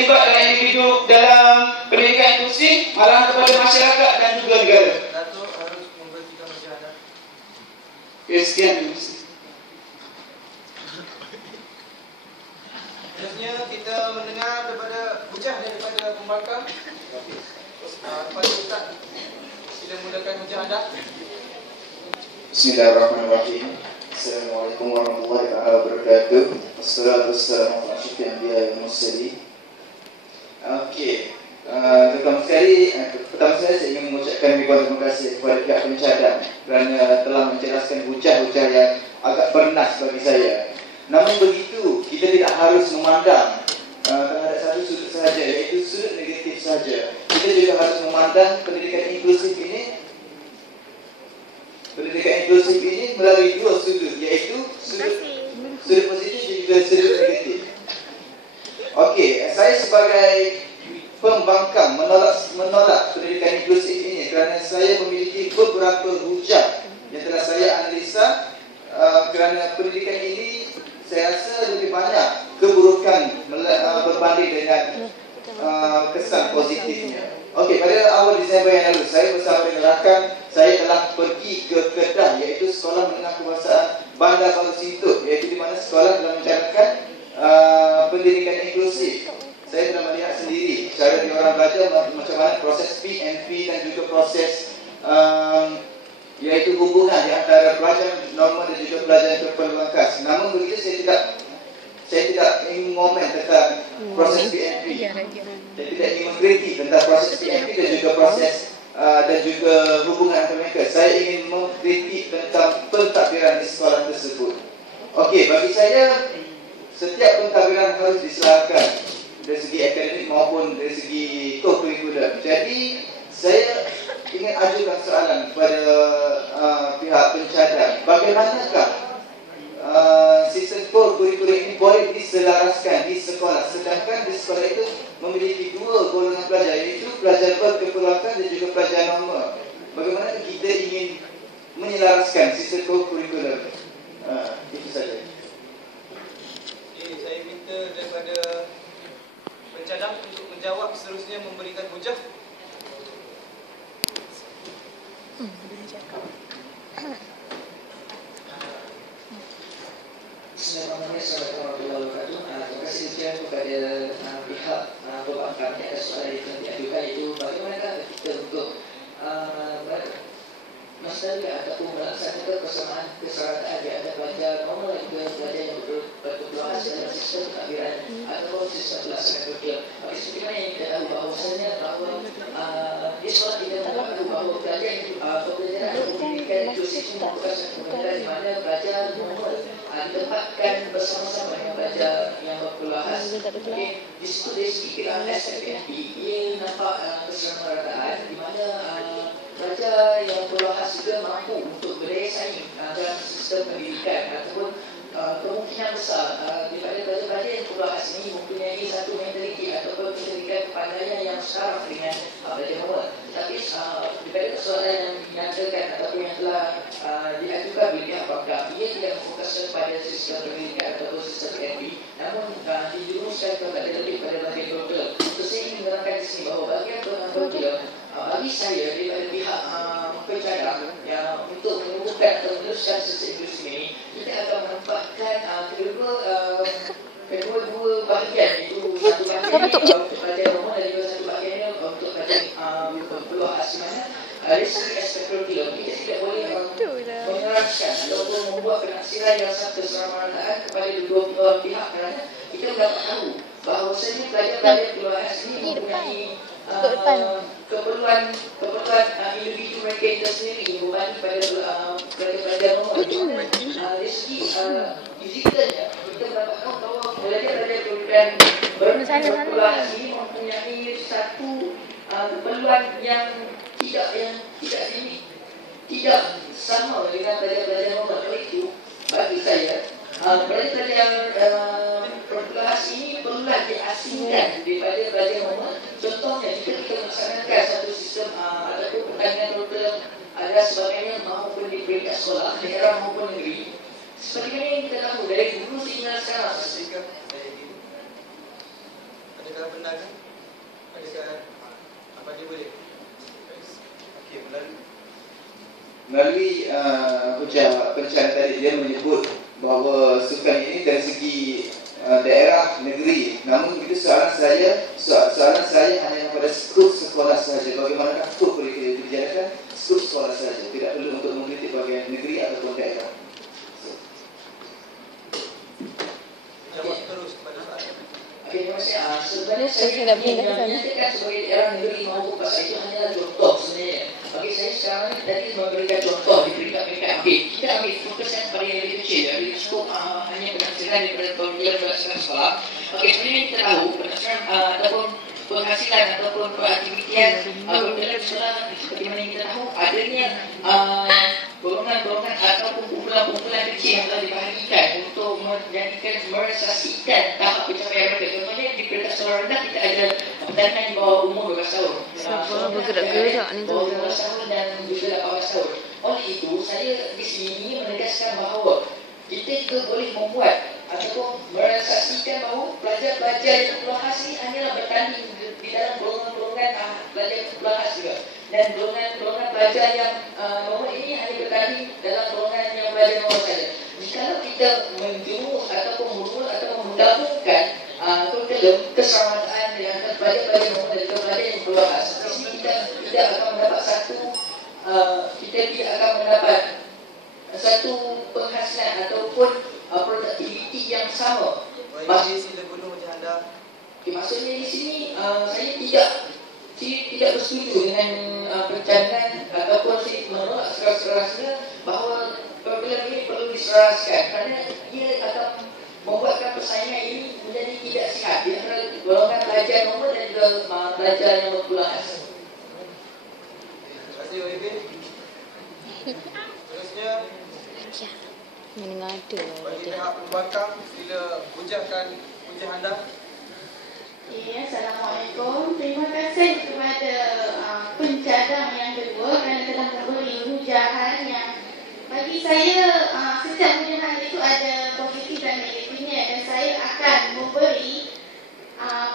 terlibat dalam individu dalam pendidikan inklusif, arahan kepada masyarakat dan juga negara. Datuk harus memberhentikan musyawarah. Okay, sekian. Seterusnya kita mendengar daripada hujah daripada pembangkang. Kepada Ustaz, sila mulakan hujah anda. Bismillahirrahmanirrahim. Assalamualaikum warahmatullahi wabarakatuh. Wassalatu wassalamu ala asyrafil anbiya wal mursalin. Okey. Pertama sekali saya ingin mengucapkan ribuan terima kasih kepada pihak pencadang kerana telah menjelaskan hujah-hujah yang agak bernas bagi saya. Namun begitu, kita tidak harus memandang terhadap satu sudut sahaja, iaitu sudut negatif saja. Kita juga harus memandang pendidikan inklusif ini melalui dua sudut, iaitu sudut positif dan juga sudut negatif. Okey, saya sebagai pembangkang menolak pendidikan inklusif ini kerana saya memiliki beberapa hujah yang telah saya analisa. Kerana pendidikan ini saya rasa lebih banyak keburukan berbanding dengan kesan positifnya. Okey, pada awal Disember yang lalu saya bersama dengan rakan saya telah pergi ke Kedah, iaitu Sekolah Menengah Kebangsaan Bandar Baru Sintut, iaitu di mana sekolah telah menjalankan pendidikan inklusif. Saya telah melihat sendiri cara diorang belajar macam mana proses PNP dan juga proses iaitu hubungan di antara pelajar normal dan juga pelajar yang terpeluang khas. Namun begitu saya tidak ingin komen tentang proses PNP. Saya tidak ingin mengkritik tentang proses PNP dan juga proses dan juga hubungan antara mereka. Saya ingin mengkritik tentang pentadbiran di sekolah tersebut. Okey, bagi saya setiap pentadbiran harus diselahkan dari segi akademik maupun dari segi co-curricular. Jadi saya ingin ajukan soalan kepada pihak pencadang. Bagaimanakah sistem co-curricular ini boleh diselaraskan di sekolah, sedangkan di sekolah itu memiliki dua golongan pelajar, iaitu pelajar berkeperluan dan juga pelajar normal. Bagaimana kita ingin menyelaraskan sistem co-curricular? Itu saja. Okay, saya minta daripada pencadang untuk menjawab, seterusnya memberikan hujah. Bismillahirrahmanirrahim. Terima kasih ujian kepada pihak pembangkang yang atas soalan yang telah diajukan, itu bagaimanakah kita untuk masalah ataupun melaksanakan kesamaan keserakahan di antara pelajar normal dan juga pelajar yang berkeperluan dalam sistem pentadbiran atau sistem pelaksanaan kurikulum. Seperti mana yang kita tahu bahawasanya di sekolah kita tahu bahawa pelajar yang pembelajaran atau pendidikan inklusif merupakan satu pembelajaran di mana pelajar normal ditempatkan bersama-sama dengan pelajar yang berkeperluan khas. Di situ dari segi kira SFNP ia nampak keseramataan di mana pelajar yang berkeperluan khas juga mampu untuk berdaya saing dalam sistem pendidikan ataupun kemungkinan besar daripada pelajar-pelajar yang berkeperluan khas ini mempunyai satu mentaliti ataupun kecerdikan kepandaian yang setara dengan pelajar normal. Tetapi daripada persoalan yang dinyatakan ataupun yang telah diajukan oleh pihak pembangkang, ia tidak memfokuskan pada sistem pendidikan ataupun sistem PNP, namun dijurumuskan kepada lebih pada bahagian kurikulum. So, saya ingin menerangkan di sini bahawa bahagian kurikulum bagi saya daripada pihak pencadang yang untuk menemukan atau meneruskan sistem inklusif ini, kita akan menempatkan kedua bahagian, iaitu satu bahagian untuk pelajar normal dan juga satu bahagian untuk pelajar berkeperluan khas. Mana dari segi aspek kurikulum kita tidak boleh menerapkan ataupun membuat penaksiran yang satu keseramataan kepada dua pihak, kerana kita dapat tahu bahawasanya pelajar-pelajar berkeperluan khas ini mempunyai keperluan individu mereka itu sendiri berbanding pada pelajar normal. Dari segi fizikalnya kita dapat tahu bahawa pelajar-pelajar berkeperluan khas ini mempunyai satu keperluan yang tidak sama dengan pelajar-pelajar normal. Oleh itu bagi saya pelajar-pelajar yang berkeperluan khas ini perlulah diasingkan daripada pelajar normal. Contohnya jika kita melaksanakan satu sistem ataupun pertandingan kurikulum ada sebagainya maupun di peringkat sekolah, daerah maupun negeri, seperti mana yang kita tahu dari dulu sehingga sekarang. Ada Adakah pandangan? Adakah apa dia boleh? Okey, melalui pencarian tadi dia menyebut bahawa sukan ini dari segi daerah negeri, namun itu soalan saya hanya pada skop sekolah sahaja. Bagaimanakah skop kurikulum itu dijadikan skop sekolah sahaja, tidak perlu untuk mengkritik bagian negeri ataupun daerah. Jawab terus kepada saya. Okey, terima kasih. Sebenarnya saya menyatakan sebagai daerah negeri maupun pasal itu hanyalah contoh sebenarnya. Bagi saya sekarang ni tadi memberikan contoh di peringkat-peringkat. Okey, kita ambil fokusnya pada yang lebih kecil. Dari skop hanya penghasilan daripada pelaksanaan sekolah. Okey, sebenarnya kita tahu penghasilan ataupun penghasilan ataupun peraktivitian dalam sekolah seperti mana kita tahu adanya golongan-golongan ataupun kumpulan-kumpulan kecil yang telah dibahagikan untuk merealisasikan tahap pencapaian mereka. Contohnya di peringkat sekolah rendah kita ada pertandingan di bawah umur 12 tahun. Siapa bergerak-gerak ni tu? Bawah 12 tahun dan juga 18 tahun. Oleh itu, saya di sini menegaskan bahawa kita juga boleh membuat ataupun merealisasikan bahawa pelajar-pelajar yang terkeluar ini hanyalah bertanding di dalam golongan-golongan pelajar terkeluar juga. Dan golongan pelajar yang nomor ini hanya bertanding dalam golongan yang pelajar nomor saja. Jika kita menjurus ataupun menggabungkan kurikulum keselamatan dengan pelajar-pelajar nomor dan juga pelajar yang terkeluar, di sini kita tidak akan mendapat satu penghasilan ataupun produktiviti yang sama. Bagi sila gunung macam anda. Maksudnya di sini saya tidak bersetuju dengan pencarian ataupun saya menolak sekeras-kerasnya bahawa program ini perlu diseraskan kerana ia akan membuatkan persaingan ini menjadi tidak sihat di antara golongan pelajar normal dan juga pelajar yang berkelas. Terima kasih OIB. Terusnya Yang ada. bagi pihak pembangkang sila hujahkan hujah anda. Okay, Assalamualaikum. Terima kasih kepada pencadang yang kedua kerana telah memberi hujahan yang bagi saya setiap hujahan itu ada positif dan negatifnya dan saya akan memberi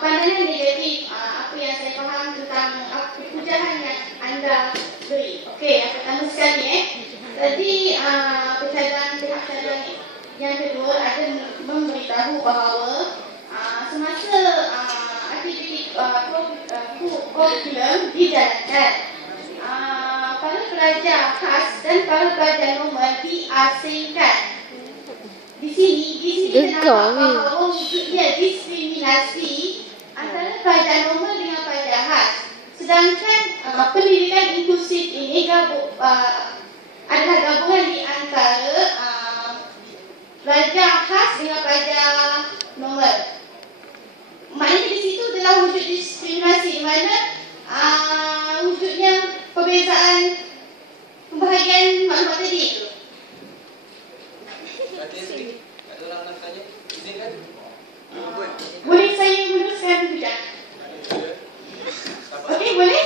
pandangan negatif apa yang saya faham tentang hujahan yang anda beri. Okey, yang pertama sekali tadi pihak cadang yang kedua ada memberitahu bahawa semasa aktiviti kurikulum dijalankan, para pelajar khas dan para pelajar normal diasingkan. Di sini kita nampak bahawa wujudnya diskriminasi antara pelajar normal dengan pelajar khas. Sedangkan pendidikan inklusif ini adalah gabungan di antara pelajar khas dengan pelajar normal. Maknanya di situ adalah wujud diskriminasi di mana wujudnya perbezaan pembahagian maklumat tadi itu. Hati-hati. Ada orang nak tanya? Izinkan? Boleh saya meneruskan hujah? Okey, boleh?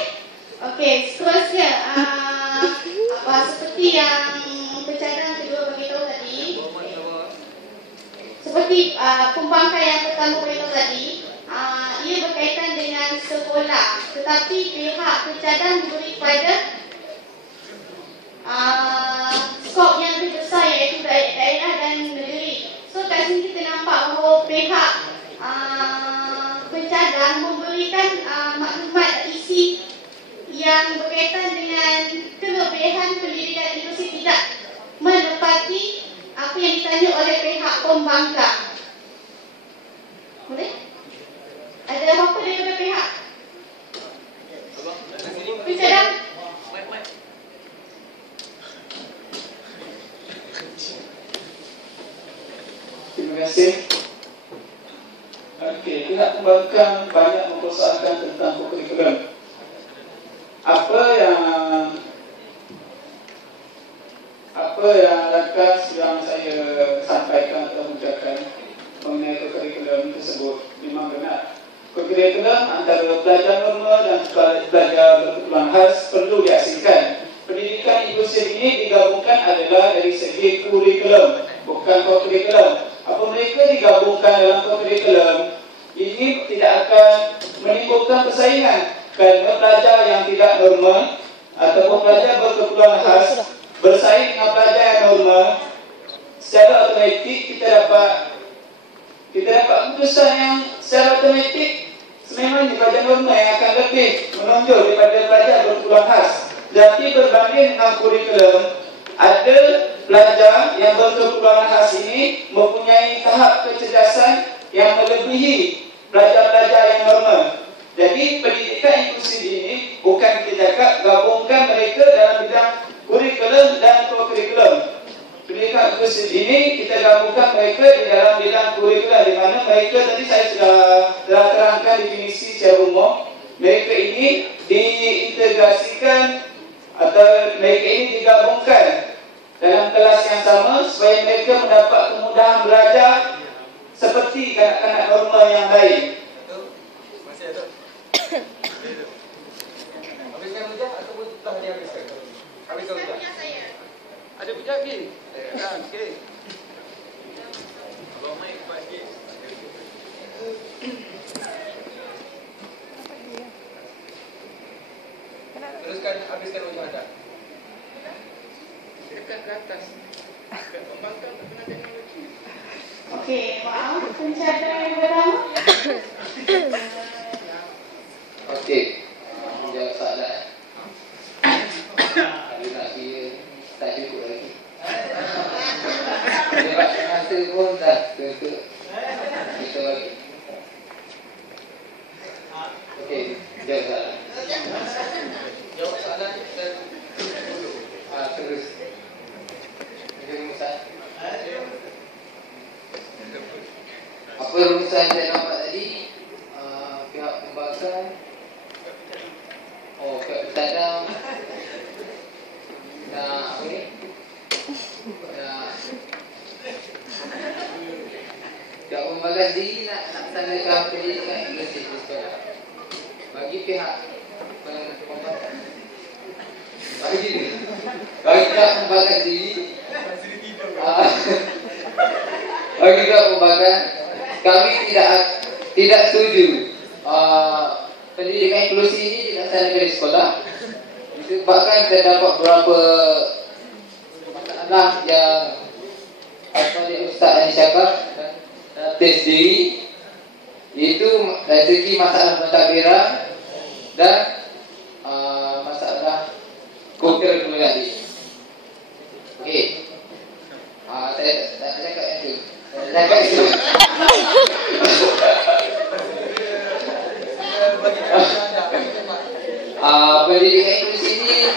Okey, seterusnya seperti yang pencadang kedua beritahu tadi, seperti pembangkang yang pertama beritahu tadi, ia berkaitan dengan sekolah, tetapi pihak pencadang memberi kepada skop yang lebih besar iaitu daerah dan negeri. So kat sini kita nampak bahawa pihak pencadang memberikan maklumat isi yang berkaitan dengan kelebihan pendidikan inklusif tidak menepati apa yang ditanya oleh pihak pembangkang. Boleh? Ada apa-apa daripada pihak pencadang? Terima kasih. Okey, pihak pembangkang banyak mempersoalkan tentang kurikulum. Apa yang rakan yang saya sampaikan atau ucapkan mengenai kurikulum tersebut memang benar. Kurikulum antara pelajar normal dan pelajar berkebutuhan khas perlu diasingkan. Pendidikan inklusif ini digabungkan adalah dari segi kurikulum, bukan kurikulum. Apa mereka digabungkan dalam kurikulum ini tidak akan menimbulkan persaingan kerana pelajar yang tidak normal ataupun pelajar berkeperluan khas bersaing dengan pelajar yang normal, secara automatik kita dapat keputusan yang secara automatik sememangnya pelajar normal yang akan lebih menonjol daripada pelajar berkeperluan khas. Jadi berbanding dengan kurikulum, ada pelajar yang berkeperluan khas ini mempunyai tahap kecerdasan yang melebihi pelajar-pelajar yang normal. Jadi pendidikan inklusif ini bukan kita cakap gabungkan mereka dalam bidang kurikulum dan pro-kurikulum. Pendidikan inklusif ini kita gabungkan mereka di dalam bidang kurikulum, di mana mereka tadi saya sudah telah terangkan definisi secara umum. Mereka ini diintegrasikan atau mereka ini digabungkan dalam kelas yang sama supaya mereka mendapat kemudahan belajar seperti kanak-kanak normal yang lain. Masih ada. Habiskan hujah ataupun telah dihabiskan? Habiskan hujah. Ada hujah lagi? Okey. Abang mic kuat sikit. Teruskan, habiskan hujah anda. Dekat ke atas. Kembangkan penggunaan teknologi. Okey, maaf. Pencadang yang pertama. Okey. Jawab soalan. Kalau nak kira tak cukup lagi. Sebab masa pun dah tutup. Kita bagi. Okey, jawab soalan. Jawab soalan dan Terus. Rumusan. Apa rumusan saya nampak tadi? Pihak pembangkang. Pihak petadang. Apa ni? Pihak pembangkang sendiri nak laksanakan pendidikan inklusif di sekolah. Bagi pihak pembangkang. Bagi pihak pembangkang sendiri. Bagi pihak pembangkang, kami tidak setuju pendidikan inklusi ini dilaksanakan di sekolah. Disebabkan terdapat beberapa masalah yang Ustaz Ani cakap sendiri, iaitu dari segi masalah pentadbiran dan masalah kurikulum tadi. Okey. Saya cakap yang itu. Pendidikan inklusi ini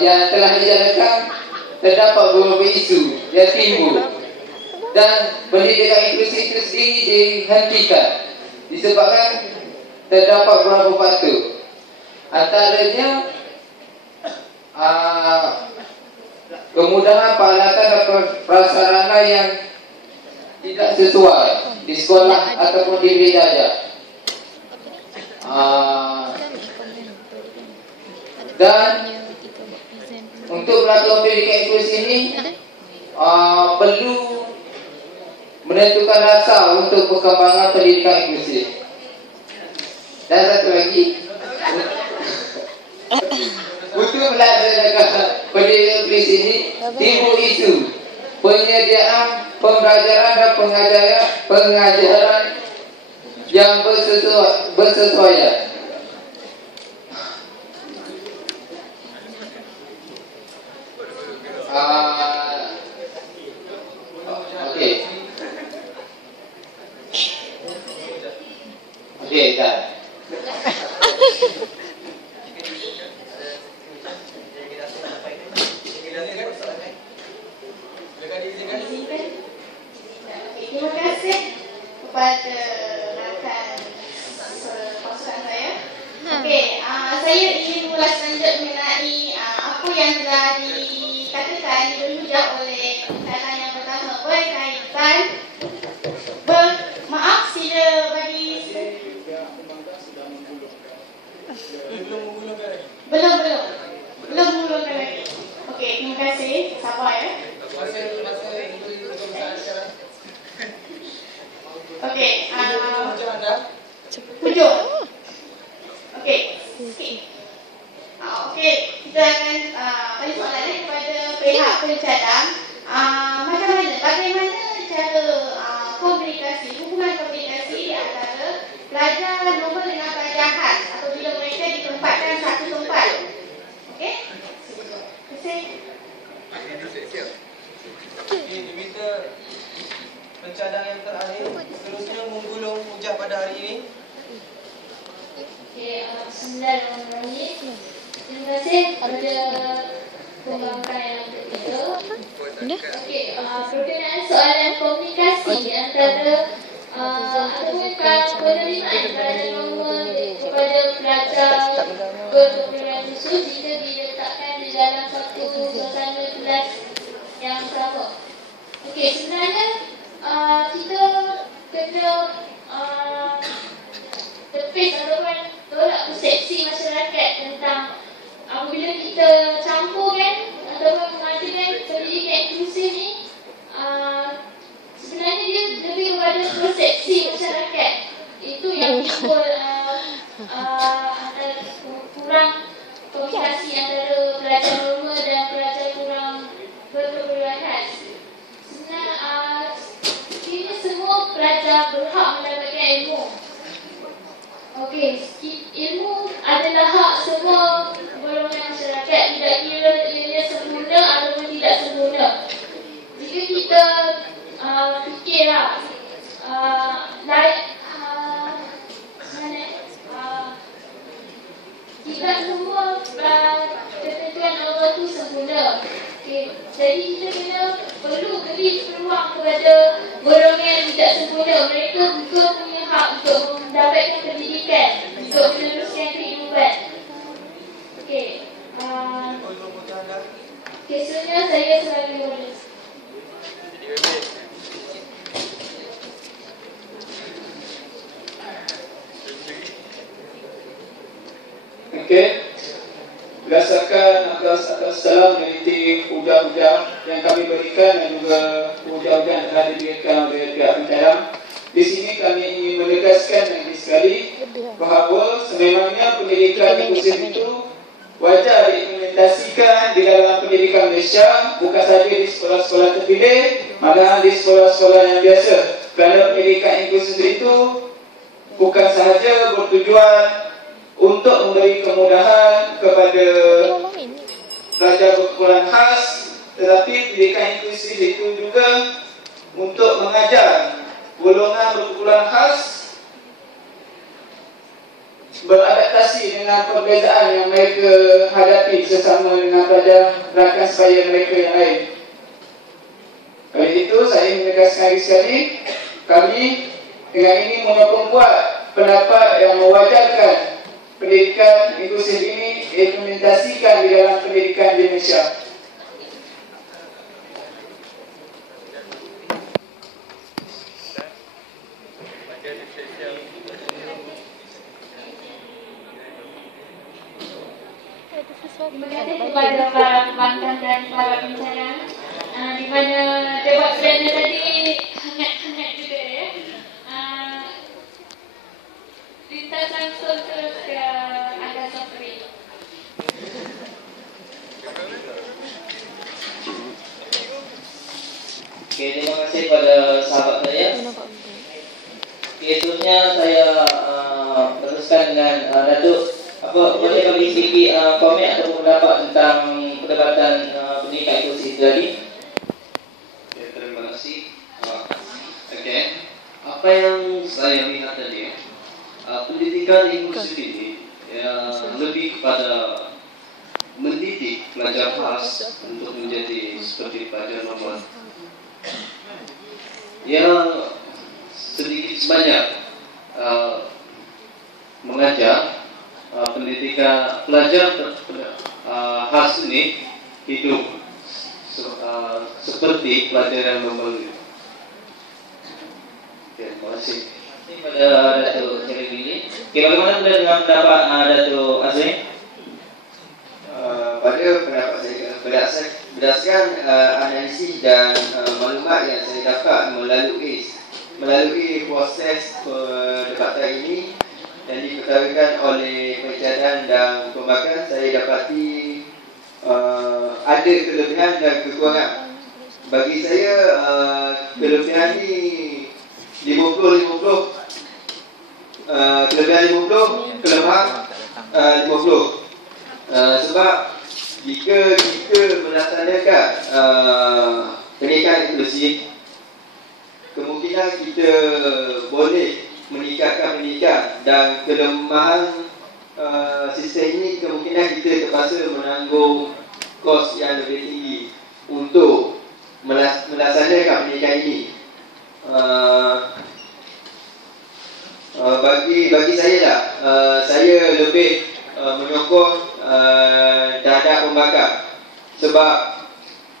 yang telah dijalankan, terdapat beberapa isu yang timbul dan pendidikan inklusi itu sendiri dihentikan disebabkan terdapat beberapa faktor. Antaranya kemudahan peralatan dan prasarana yang tidak sesuai di sekolah ataupun di bilik ajar. Dan untuk melakukan pendidikan inklusi ini perlu menentukan dasar untuk perkembangan pendidikan inklusif. Dan satu lagi, untuk melaksanakan pendidikan inklusif ini timbul isu penyediaan pembelajaran dan pengajaran yang bersesuaian. Okey, dah. Terima kasih kepada rakan pasukan saya. Okey, saya ingin ulas lanjut mengenai apa yang telah dikatakan dihujah oleh kalangan yang pertama berkaitan maaf sila bagi belum mengulurkan lagi. Okey, terima kasih. Sabar ya. Okey, hujung. Okey. Okey, kita akan bagi soalan kepada pihak pencadang. Bagaimana cara komunikasi, hubungan komunikasi antara pelajar normal dengan pelajar khas apabila mereka ditempatkan satu tempat? Okey? Diminta pencadang yang terakhir seterusnya menggulung hujah pada hari ini. Okey, bismillahirrahmanirrahim. Terima kasih kepada pembangkang yang ketiga. Okey, berkenaan soalan komunikasi antara ataupun penerimaan pelajar normal kepada pelajar berkebutuhan khusus jika diletakkan di dalam satu suasana kelas yang sama. Okey, sebenarnya kita kena tepis ataupun tolak persepsi masyarakat tentang apabila kita campurkan ataupun mengadakan pendidikan inklusif ni, sebenarnya dia lebih kepada persepsi masyarakat. Itu yang timbul antara kurang komunikasi antara pelajar normal dan pelajar kurang berkebutuhan khas. Sebenarnya ini semua pelajar berhak mendapatkan ilmu. Okey, ilmu adalah hak semua golongan masyarakat, tidak kira ia sempurna ataupun tidak sempurna. Jika kita fikirlah tidak semua ketentuan Allah itu sempurna. Okay. Jadi kita perlu beri peluang kepada golongan yang tidak sempurna. Mereka juga punya hak untuk mendapatkan pendidikan, untuk meneruskan kehidupan. Okey. Kesunya saya sebagai model. Okey. Berdasarkan atas dalam meneliti hujah-hujah yang kami berikan dan juga hujah-hujah yang telah diberikan oleh pihak pencadang, di sini kami ingin menegaskan lagi sekali bahawa sememangnya pendidikan inklusif itu wajar diimplementasikan di dalam pendidikan Malaysia, bukan sahaja di sekolah-sekolah terpilih, malah di sekolah-sekolah yang biasa. Kerana pendidikan inklusif itu bukan sahaja bertujuan untuk memberi kemudahan kepada pelajar berkebutuhan khas, tetapi pendidikan inklusif itu juga untuk mengajar golongan berkebutuhan khas beradaptasi dengan perbezaan yang mereka hadapi sesama dengan pelajar rakan sebaya mereka yang lain. Oleh itu, saya menegaskan lagi sekali, kami dengan ini membuat pendapat yang mewajarkan pendidikan inklusif ini diimplementasikan di dalam pendidikan di Malaysia. Terima kasih kepada para pembangkang dan para pencadang, di mana debat perdana tadi hangat-hangat juga ya. Lintas langsung terus ke Anda Sofri. Okey, terima kasih pada sahabat saya. Seterusnya saya teruskan dengan Datuk. Boleh bagi sedikit komen atau pendapat tentang perdebatan pendidikan inklusif tadi? Ya, terima kasih. Okey, apa yang saya lihat tadi, pendidikan inklusif ini lebih kepada mendidik pelajar khas untuk menjadi seperti pelajar normal. Yang sedikit sebanyak mengajar pendidikan pelajar khas ini hidup seperti pelajar yang normal. Terima kasih. Pada Datuk Seri Billy. Bagaimana pula dengan pendapat Datuk Azmi? Pada pendapat saya, berdasarkan analisis dan maklumat yang saya dapat melalui proses perdebatan ini, yang dipertaruhkan oleh pencadan dan pembakaran, saya dapati ada kelebihan dan kekurangan. Bagi saya kelebihan ni 50-50, kelebihan 50, kelemahan 50. Sebab jika kita melaksanakan pernikahan inklusif, kemungkinan kita boleh meningkatkan pernikahan, dan kelemahan sistem ini kemungkinan kita terpaksa menanggung kos yang lebih tinggi untuk melaksanakan pernikahan ini. Bagi saya lah, saya lebih menyokong terhadap pembakar, sebab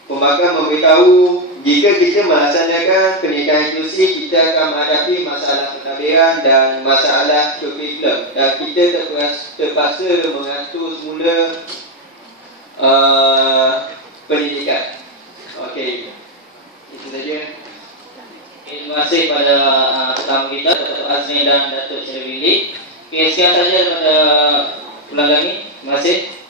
pembakar memberitahu jika kita melaksanakan pernikahan inklusif, kita akan menghadapi masalah pentadbiran dan masalah kurikulum, dan kita terpaksa mengatur semula pendidikan. Okey, itu saja. Terima kasih kepada tetamu kita, Datuk Azmi dan Datuk Seri Willy. Sekian saja pada bulan ini. Terima kasih.